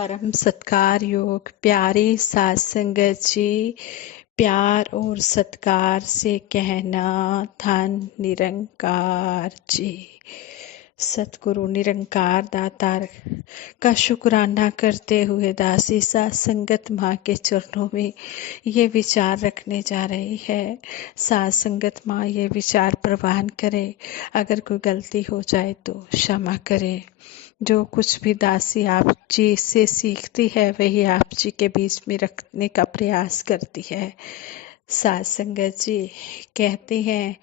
परम सत्कार योग प्यारी सात संगत जी, प्यार और सत्कार से कहना धन निरंकार जी। सतगुरु निरंकार दातार का शुक्राना करते हुए दासी सात संगत माँ के चरणों में ये विचार रखने जा रही है। सात संगत माँ ये विचार प्रवान करे, अगर कोई गलती हो जाए तो क्षमा करे। जो कुछ भी दासी आप जी से सीखती है वही आप जी के बीच में रखने का प्रयास करती है। सात संगत जी कहते हैं,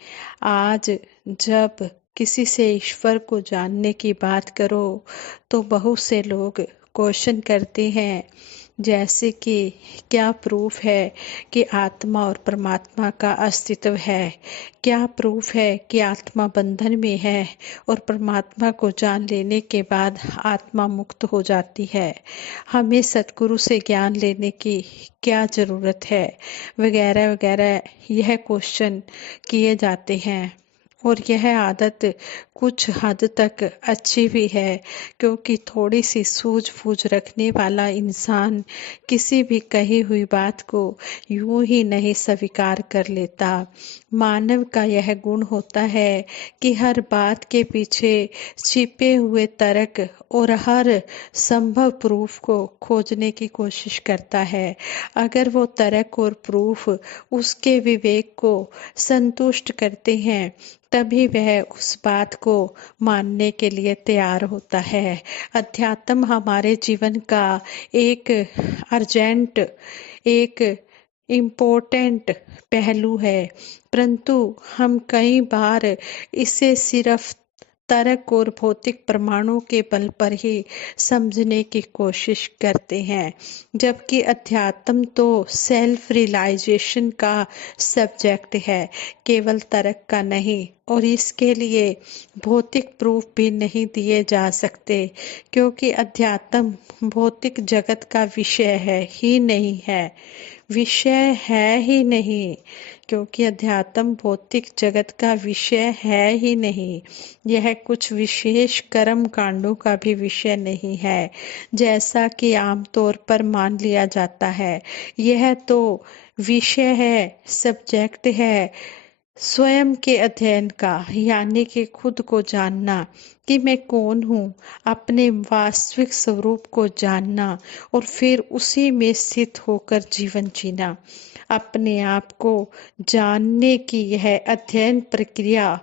आज जब किसी से ईश्वर को जानने की बात करो तो बहुत से लोग क्वेश्चन करते हैं, जैसे कि क्या प्रूफ है कि आत्मा और परमात्मा का अस्तित्व है, क्या प्रूफ है कि आत्मा बंधन में है और परमात्मा को जान लेने के बाद आत्मा मुक्त हो जाती है, हमें सतगुरु से ज्ञान लेने की क्या ज़रूरत है, वगैरह वगैरह यह क्वेश्चन किए जाते हैं। और यह आदत कुछ हद तक अच्छी भी है, क्योंकि थोड़ी सी सूझबूझ रखने वाला इंसान किसी भी कही हुई बात को यूं ही नहीं स्वीकार कर लेता। मानव का यह गुण होता है कि हर बात के पीछे छिपे हुए तर्क और हर संभव प्रूफ को खोजने की कोशिश करता है। अगर वो तर्क और प्रूफ उसके विवेक को संतुष्ट करते हैं तभी वह उस बात को मानने के लिए तैयार होता है। अध्यात्म हमारे जीवन का एक अर्जेंट, एक इम्पोर्टेंट पहलू है, परंतु हम कई बार इसे सिर्फ तर्क और भौतिक प्रमाणों के बल पर ही समझने की कोशिश करते हैं, जबकि अध्यात्म तो सेल्फ रियलाइजेशन का सब्जेक्ट है, केवल तर्क का नहीं। और इसके लिए भौतिक प्रूफ भी नहीं दिए जा सकते, क्योंकि अध्यात्म भौतिक जगत का विषय है ही नहीं है, विषय है ही नहीं, क्योंकि अध्यात्म भौतिक जगत का विषय है ही नहीं। यह कुछ विशेष कर्म कांडों का भी विषय नहीं है, जैसा कि आमतौर पर मान लिया जाता है। यह तो विषय है, सब्जेक्ट है स्वयं के अध्ययन का, यानी कि खुद को जानना कि मैं कौन हूँ, अपने वास्तविक स्वरूप को जानना और फिर उसी में स्थित होकर जीवन जीना। अपने आप को जानने की यह अध्ययन प्रक्रिया,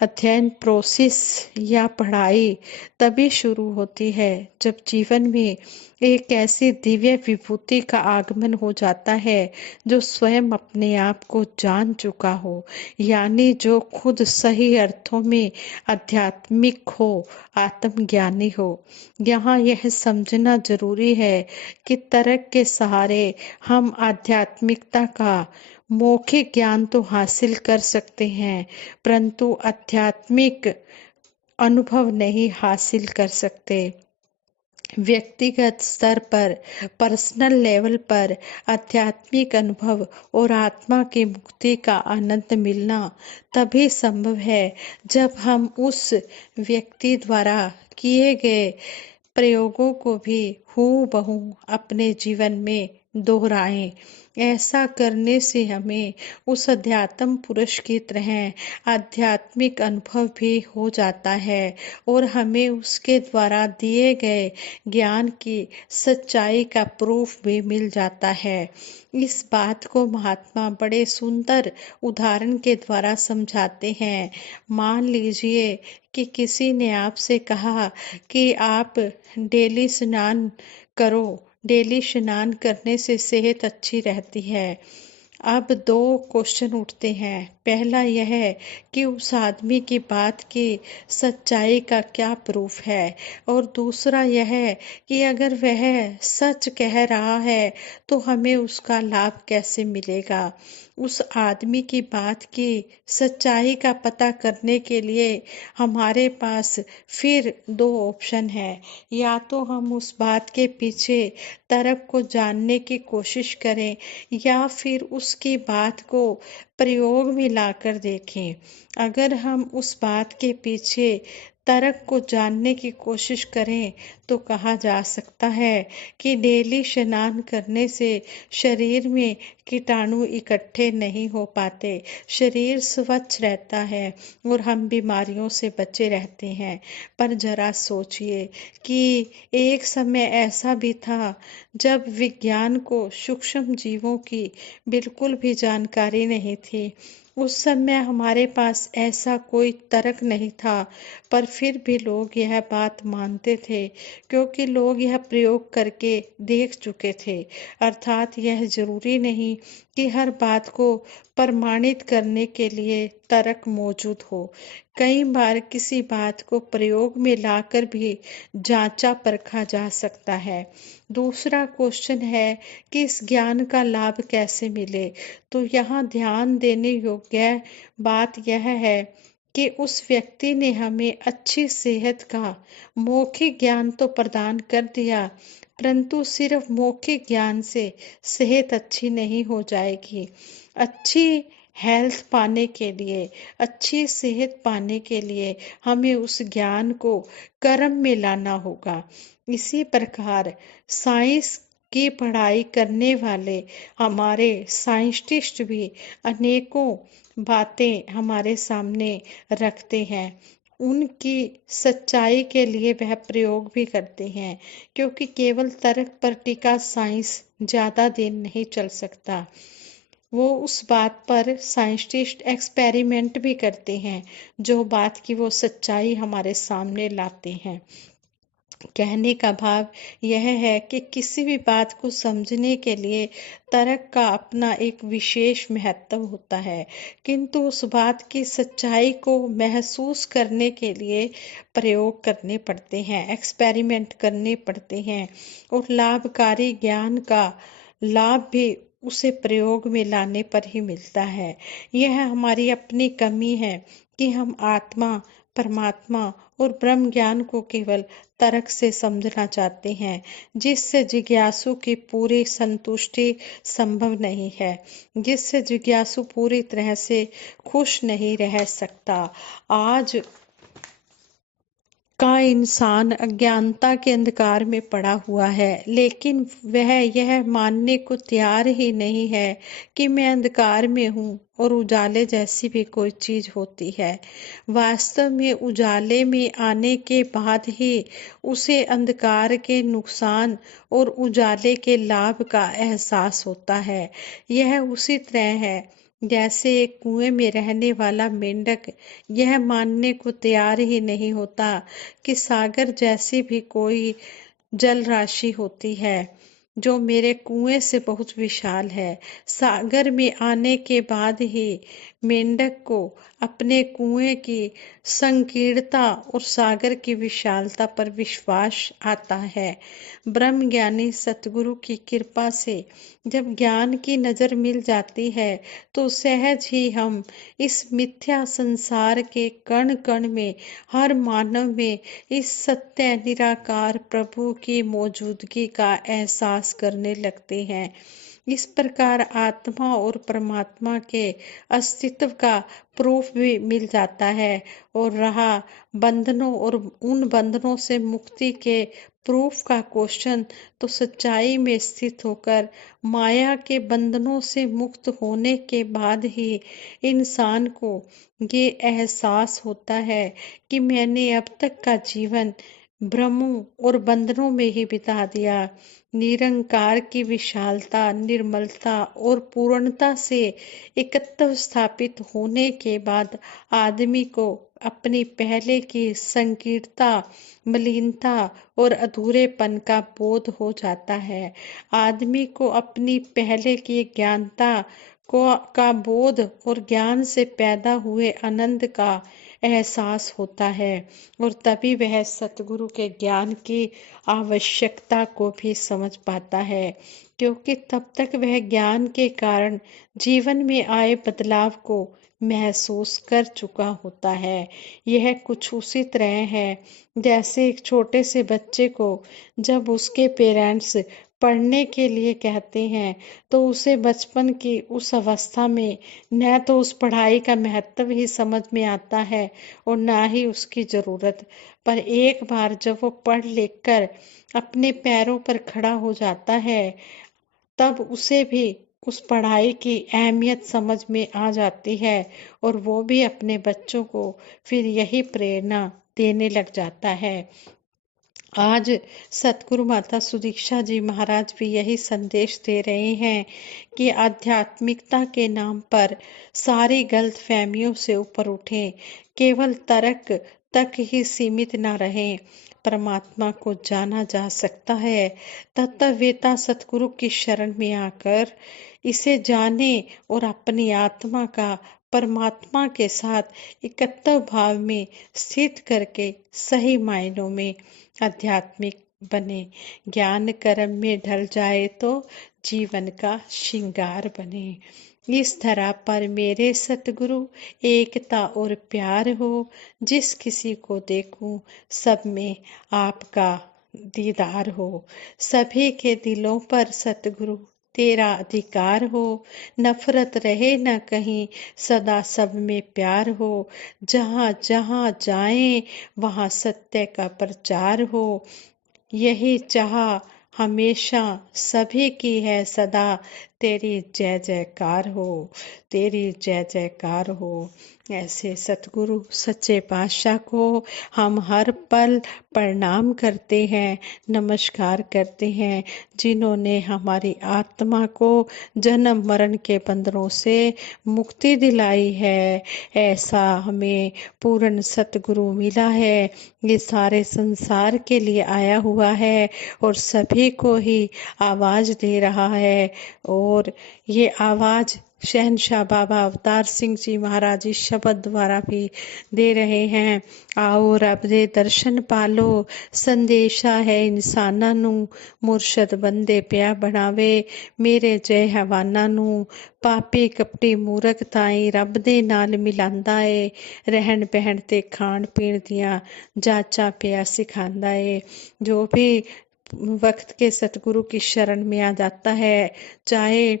अध्ययन प्रोसेस या पढ़ाई तभी शुरू होती है जब जीवन में एक ऐसी दिव्य विभूति का आगमन हो जाता है जो स्वयं अपने आप को जान चुका हो, यानी जो खुद सही अर्थों में आध्यात्मिक हो, आत्मज्ञानी हो। यहाँ यह समझना जरूरी है कि तर्क के सहारे हम आध्यात्मिकता का मौखिक ज्ञान तो हासिल कर सकते हैं, परंतु आध्यात्मिक अनुभव नहीं हासिल कर सकते। व्यक्तिगत स्तर पर, पर्सनल लेवल पर आध्यात्मिक अनुभव और आत्मा की मुक्ति का आनंद मिलना तभी संभव है जब हम उस व्यक्ति द्वारा किए गए प्रयोगों को भी हूबहू अपने जीवन में दोहराएं। ऐसा करने से हमें उस अध्यात्म पुरुष की तरह आध्यात्मिक अनुभव भी हो जाता है और हमें उसके द्वारा दिए गए ज्ञान की सच्चाई का प्रूफ भी मिल जाता है। इस बात को महात्मा बड़े सुंदर उदाहरण के द्वारा समझाते हैं। मान लीजिए कि किसी ने आपसे कहा कि आप डेली स्नान करो, डेली स्नान करने से सेहत अच्छी रहती है। अब दो क्वेश्चन उठते हैं। पहला यह है कि उस आदमी की बात की सच्चाई का क्या प्रूफ है, और दूसरा यह है कि अगर वह सच कह रहा है तो हमें उसका लाभ कैसे मिलेगा। उस आदमी की बात की सच्चाई का पता करने के लिए हमारे पास फिर दो ऑप्शन है, या तो हम उस बात के पीछे तर्क को जानने की कोशिश करें या फिर उसकी बात को प्रयोग में लाकर देखें। अगर हम उस बात के पीछे तर्क को जानने की कोशिश करें तो कहा जा सकता है कि डेली स्नान करने से शरीर में कीटाणु इकट्ठे नहीं हो पाते, शरीर स्वच्छ रहता है और हम बीमारियों से बचे रहते हैं। पर जरा सोचिए कि एक समय ऐसा भी था जब विज्ञान को सूक्ष्म जीवों की बिल्कुल भी जानकारी नहीं थी। उस समय हमारे पास ऐसा कोई तर्क नहीं था, पर फिर भी लोग यह बात मानते थे क्योंकि लोग यह प्रयोग करके देख चुके थे। अर्थात यह जरूरी नहीं कि हर बात को प्रमाणित करने के लिए तर्क मौजूद हो। कई बार किसी बात को प्रयोग में लाकर भी जांचा परखा जा सकता है। दूसरा क्वेश्चन है कि इस ज्ञान का लाभ कैसे मिले। तो यहाँ ध्यान देने योग्य बात यह है कि उस व्यक्ति ने हमें अच्छी सेहत का मौखिक ज्ञान तो प्रदान कर दिया, परंतु सिर्फ मौखिक ज्ञान से सेहत अच्छी नहीं हो जाएगी। अच्छी हेल्थ पाने के लिए, अच्छी सेहत पाने के लिए हमें उस ज्ञान को कर्म में लाना होगा। इसी प्रकार साइंस की पढ़ाई करने वाले हमारे साइंटिस्ट भी अनेकों बातें हमारे सामने रखते हैं। उनकी सच्चाई के लिए वह प्रयोग भी करते हैं, क्योंकि केवल तर्क पर टिका साइंस ज्यादा दिन नहीं चल सकता। वो उस बात पर साइंटिस्ट एक्सपेरिमेंट भी करते हैं जो बात की वो सच्चाई हमारे सामने लाते हैं। कहने का भाव यह है कि किसी भी बात को समझने के लिए तर्क का अपना एक विशेष महत्व होता है, किंतु उस बात की सच्चाई को महसूस करने के लिए प्रयोग करने पड़ते हैं, एक्सपेरिमेंट करने पड़ते हैं। और लाभकारी ज्ञान का लाभ भी उसे प्रयोग में लाने पर ही मिलता है। यह हमारी अपनी कमी है कि हम आत्मा, परमात्मा और ब्रह्म ज्ञान को केवल तर्क से समझना चाहते हैं, जिससे जिज्ञासु की पूरी संतुष्टि संभव नहीं है, जिससे जिज्ञासु पूरी तरह से खुश नहीं रह सकता। आज का इंसान अज्ञानता के अंधकार में पड़ा हुआ है, लेकिन वह यह मानने को तैयार ही नहीं है कि मैं अंधकार में हूँ और उजाले जैसी भी कोई चीज होती है। वास्तव में उजाले में आने के बाद ही उसे अंधकार के नुकसान और उजाले के लाभ का एहसास होता है। यह उसी तरह है जैसे एक कुएं में रहने वाला मेंढक यह मानने को तैयार ही नहीं होता कि सागर जैसी भी कोई जल राशि होती है जो मेरे कुएं से बहुत विशाल है। सागर में आने के बाद ही मेंढक को अपने कुएं की संकीर्णता और सागर की विशालता पर विश्वास आता है। ब्रह्म ज्ञानी सतगुरु की कृपा से जब ज्ञान की नजर मिल जाती है तो सहज ही हम इस मिथ्या संसार के कण कण में, हर मानव में इस सत्य निराकार प्रभु की मौजूदगी का एहसास करने लगते हैं। इस प्रकार आत्मा और परमात्मा के अस्तित्व का प्रूफ भी मिल जाता है और रहा बंधनों और उन बंधनों से मुक्ति के प्रूफ का क्वेश्चन, तो सच्चाई में स्थित होकर माया के बंधनों से मुक्त होने के बाद ही इंसान को ये एहसास होता है कि मैंने अब तक का जीवन भ्रमों और बंधनों में ही बिता दिया। निरंकार की विशालता, निर्मलता और पूर्णता से एकत्व स्थापित होने के बाद आदमी को अपनी पहले की संकीर्णता, मलिनता और अधूरेपन का बोध हो जाता है। आदमी को अपनी पहले की ज्ञानता का बोध और ज्ञान से पैदा हुए आनंद का एहसास होता है और तभी वह सतगुरु के ज्ञान की आवश्यकता को भी समझ पाता है, क्योंकि तब तक वह ज्ञान के कारण जीवन में आए बदलाव को महसूस कर चुका होता है। यह कुछ उसी तरह है जैसे एक छोटे से बच्चे को जब उसके पेरेंट्स पढ़ने के लिए कहते हैं तो उसे बचपन की उस अवस्था में न तो उस पढ़ाई का महत्व ही समझ में आता है और ना ही उसकी ज़रूरत। पर एक बार जब वो पढ़ लिख कर अपने पैरों पर खड़ा हो जाता है, तब उसे भी उस पढ़ाई की अहमियत समझ में आ जाती है और वो भी अपने बच्चों को फिर यही प्रेरणा देने लग जाता है। आज सतगुरु माता सुदीक्षा जी महाराज भी यही संदेश दे रहे हैं कि आध्यात्मिकता के नाम पर सारी गलत फहमियों से ऊपर उठें, केवल तर्क तक ही सीमित न रहें। परमात्मा को जाना जा सकता है, तत्ववेता सतगुरु की शरण में आकर इसे जाने और अपनी आत्मा का परमात्मा के साथ एकत्व भाव में स्थित करके सही मायनों में आध्यात्मिक बने, ज्ञान कर्म में ढल जाए तो जीवन का श्रृंगार बने। इस धरा पर मेरे सतगुरु एकता और प्यार हो, जिस किसी को देखूं सब में आपका दीदार हो। सभी के दिलों पर सतगुरु तेरा अधिकार हो, नफरत रहे न कहीं, सदा सब में प्यार हो। जहाँ जहाँ जाएं वहाँ सत्य का प्रचार हो, यही चाह हमेशा सभी की है सदा। तेरी जय जयकार हो, तेरी जय जयकार हो। ऐसे सतगुरु सच्चे पातशाह को हम हर पल प्रणाम करते हैं, नमस्कार करते हैं, जिन्होंने हमारी आत्मा को जन्म मरण के बंधनों से मुक्ति दिलाई है। ऐसा हमें पूर्ण सतगुरु मिला है, ये सारे संसार के लिए आया हुआ है और सभी को ही आवाज दे रहा है। और ये आवाज शहनशाह बाबा अवतार सिंह जी महाराज इस शब्द द्वारा भी दे रहे हैं। आओ रब दे दर्शन पालो, संदेशा है इंसाना नू, मुर्शद बंदे प्या बनावे, मेरे जय हवाना नू। पापी कपटी मूरख ताई रब दे नाल मिलांदा है, रहन बहन ते खान पीन दियां जाचा पिया सिखांदा है। जो भी वक्त के सतगुरु की शरण में आ जाता है, चाहे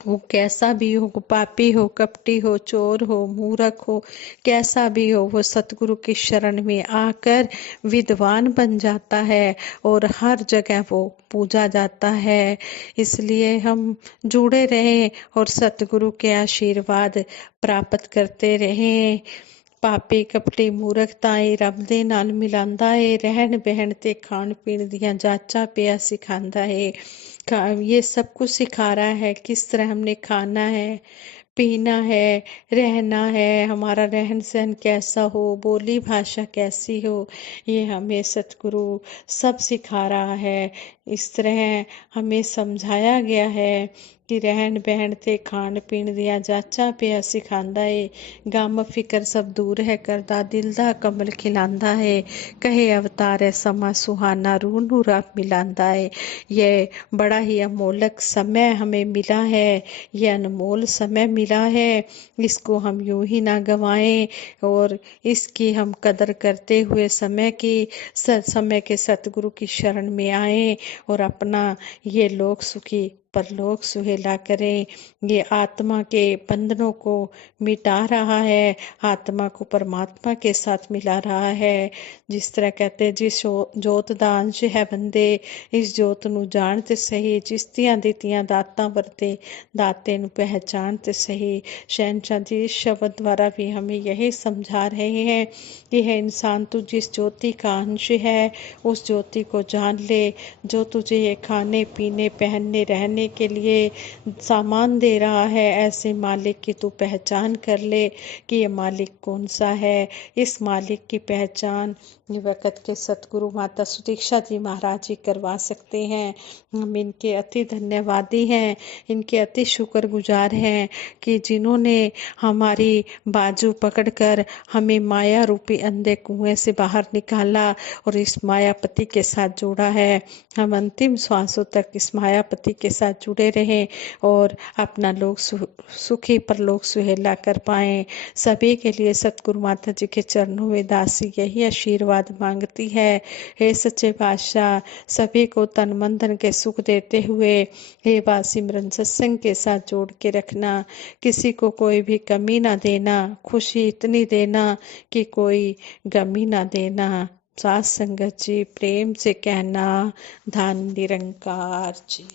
वो कैसा भी हो, पापी हो, कपटी हो, चोर हो, मूर्ख हो, कैसा भी हो, वो सतगुरु की शरण में आकर विद्वान बन जाता है और हर जगह वो पूजा जाता है। इसलिए हम जुड़े रहें और सतगुरु के आशीर्वाद प्राप्त करते रहें। पापी कपटी मूर्ख ताई रब दे नाल मिलांदा है, रहन बहन ते खान पीन दियां जाचा पिया सिखांदा है। ये सब कुछ सिखा रहा है किस तरह हमने खाना है, पीना है, रहना है, हमारा रहन सहन कैसा हो, बोली भाषा कैसी हो, ये हमें सतगुरु सब सिखा रहा है। इस तरह हमें समझाया गया है कि रहन बहन ते खान पीन दिया जाचा पिया सिखांदा है। गम फिकर सब दूर है करदा, दिल दा कमल खिलांदा है, कहे अवतार है समा सुहाना, रूह नू रब मिलांदा है। ये बड़ा ही अमोलक समय हमें मिला है, ये अनमोल समय मिला है, इसको हम यूं ही ना गवाएं और इसकी हम कदर करते हुए समय के सतगुरु की शरण में आए और अपना ये लोक सुखी परलोक सुहेला करें। ये आत्मा के बंधनों को मिटा रहा है, आत्मा को परमात्मा के साथ मिला रहा है। जिस तरह कहते हैं जिस जोत दा अंश है बंदे, इस जोत नू जान ते सही, जिस दियां दित्तियां दातां वरते दाते नू पहचान ते सही। शहनशाह जी इस शब्द द्वारा भी हमें यही समझा रहे हैं कि है इंसान तू जिस ज्योति का अंश है उस ज्योति को जान ले, जो तुझे ये खाने पीने पहनने रहने के लिए सामान दे रहा है, ऐसे मालिक की तू पहचान कर ले कि ये मालिक कौन सा है। इस मालिक की पहचान वक़्त के सतगुरु माता सुदीक्षा जी महाराज जी करवा सकते हैं। हम इनके अति धन्यवादी हैं, इनके अति शुक्रगुजार हैं कि जिन्होंने हमारी बाजू पकड़कर हमें माया रूपी अंधे कुएं से बाहर निकाला और इस मायापति के साथ जोड़ा है। हम अंतिम श्वासों तक इस मायापति के साथ साथ जुड़े रहें और अपना लोक सुखी परलोक सुहेला कर पाएं। सभी के लिए सतगुरु माता जी के चरणों में दासी यही आशीर्वाद मांगती है। हे सच्चे पातशाह, सभी को तन मन धन के सुख देते हुए हे बा सिमरन सत्संग के साथ जोड़ के रखना, किसी को कोई भी कमी ना देना, खुशी इतनी देना कि कोई गमी ना देना। साथ संगत जी प्रेम से कहना, धन निरंकार जी।